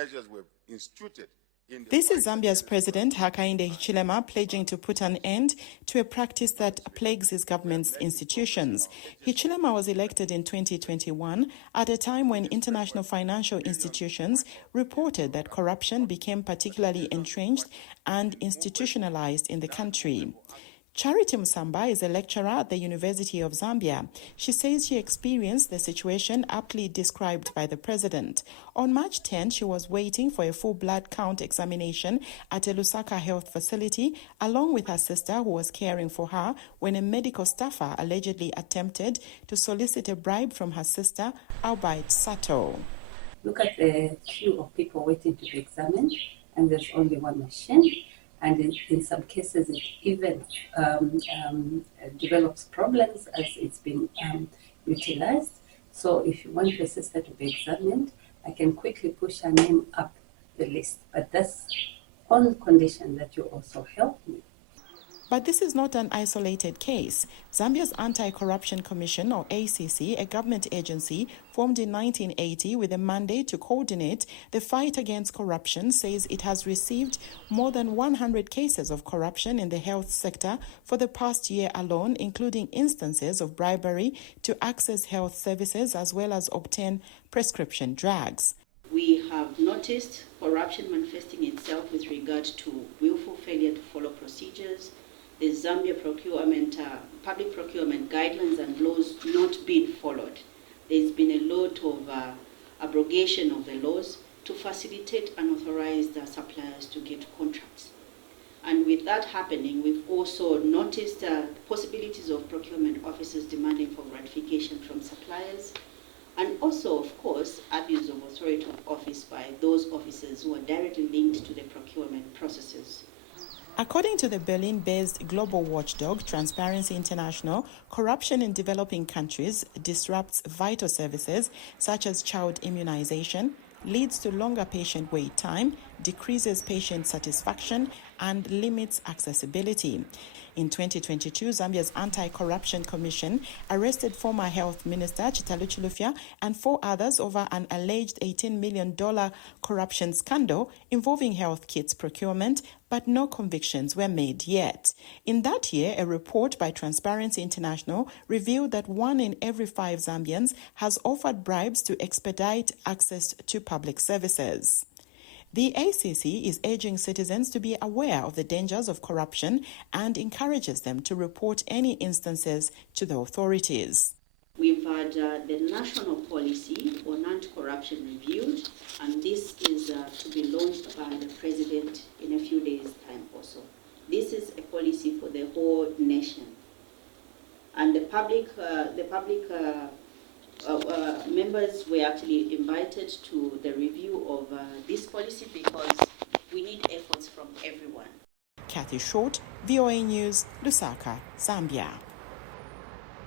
measures were instituted. This is Zambia's President Hakainde Hichilema pledging to put an end to a practice that plagues his government's institutions. Hichilema was elected in 2021 at a time when international financial institutions reported that corruption became particularly entrenched and institutionalized in the country. Charity Musamba is a lecturer at the University of Zambia. She says she experienced the situation aptly described by the president. On March 10, she was waiting for a full blood count examination at a Lusaka health facility, along with her sister who was caring for her, when a medical staffer allegedly attempted to solicit a bribe from her sister, Albert Sato. Look at the queue of people waiting to be examined, and there's only one machine. And in some cases, it even develops problems as it's being utilized. So if you want your sister to be examined, I can quickly push her name up the list. But that's on condition that you also help me. But this is not an isolated case. Zambia's Anti-Corruption Commission, or ACC, a government agency formed in 1980 with a mandate to coordinate the fight against corruption, says it has received more than 100 cases of corruption in the health sector for the past year alone, including instances of bribery to access health services as well as obtain prescription drugs. We have noticed corruption manifesting itself with regard to willful failure to follow procedures, the Zambia public procurement guidelines and laws not being followed. There's been a lot of abrogation of the laws to facilitate unauthorized suppliers to get contracts. And with that happening, we've also noticed possibilities of procurement officers demanding for gratification from suppliers, and also, of course, abuse of authority of office by those officers who are directly linked to the procurement processes. According to the Berlin-based global watchdog Transparency International, corruption in developing countries disrupts vital services such as child immunization, leads to longer patient wait time, decreases patient satisfaction, and limits accessibility. In 2022, Zambia's Anti-Corruption Commission arrested former Health Minister Chitalu Chilufya and 4 others over an alleged $18 million corruption scandal involving health kits procurement, but no convictions were made yet. In that year, a report by Transparency International revealed that 1 in every 5 Zambians has offered bribes to expedite access to public services. The ACC is urging citizens to be aware of the dangers of corruption and encourages them to report any instances to the authorities. We've had the national policy on anti-corruption reviewed, and this is to be launched by the president in a few days' time also. This is a policy for the whole nation. And the public members were actually invited to the review of this policy because we need efforts from everyone. Kathy Short, VOA News, Lusaka, Zambia.